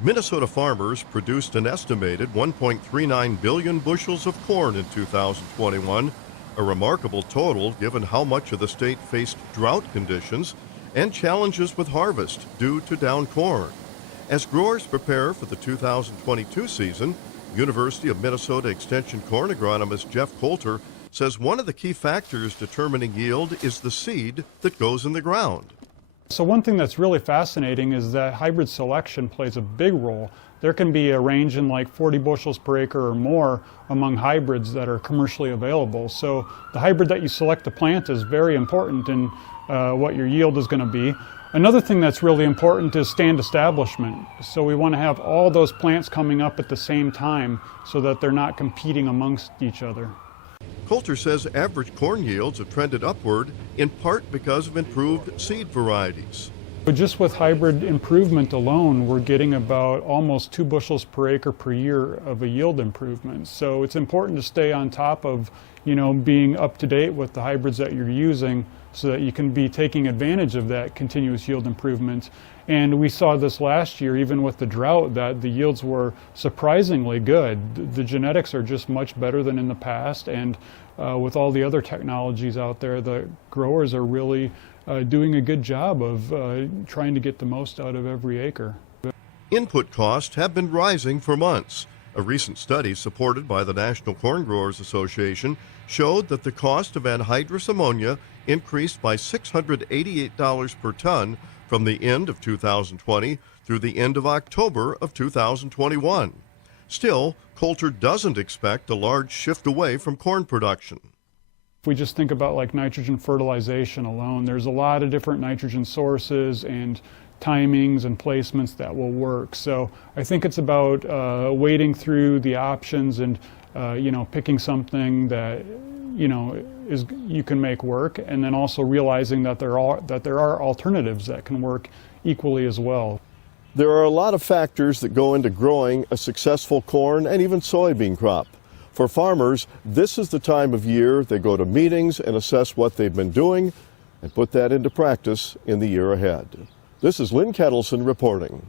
Minnesota farmers produced an estimated 1.39 billion bushels of corn in 2021, a remarkable total given how much of the state faced drought conditions and challenges with harvest due to down corn. As growers prepare for the 2022 season, University of Minnesota Extension corn agronomist Jeff Coulter says one of the key factors determining yield is the seed that goes in the ground. So one thing that's really fascinating is that hybrid selection plays a big role. There can be a range in like 40 bushels per acre or more among hybrids that are commercially available. So the hybrid that you select to plant is very important in what your yield is going to be. Another thing that's really important is stand establishment. So we want to have all those plants coming up at the same time so that they're not competing amongst each other. Coulter says average corn yields have trended upward in part because of improved seed varieties. But just with hybrid improvement alone, we're getting about almost 2 bushels per acre per year of a yield improvement. So it's important to stay on top of, being up to date with the hybrids that you're using so that you can be taking advantage of that continuous yield improvement. And we saw this last year, even with the drought, that the yields were surprisingly good. The genetics are just much better than in the past, and with all the other technologies out there, the growers are really doing a good job of trying to get the most out of every acre. Input costs have been rising for months. A recent study supported by the National Corn Growers Association showed that the cost of anhydrous ammonia increased by $688 per ton from the end of 2020 through the end of October of 2021. Still, Coulter doesn't expect a large shift away from corn production. If we just think about like nitrogen fertilization alone, there's a lot of different nitrogen sources and timings and placements that will work. So I think it's about wading through the options and picking something that you can make work, and then also realizing that there are alternatives that can work equally as well. There are a lot of factors that go into growing a successful corn and even soybean crop. For farmers, this is the time of year they go to meetings and assess what they've been doing and put that into practice in the year ahead. This is Lynn Ketelsen reporting.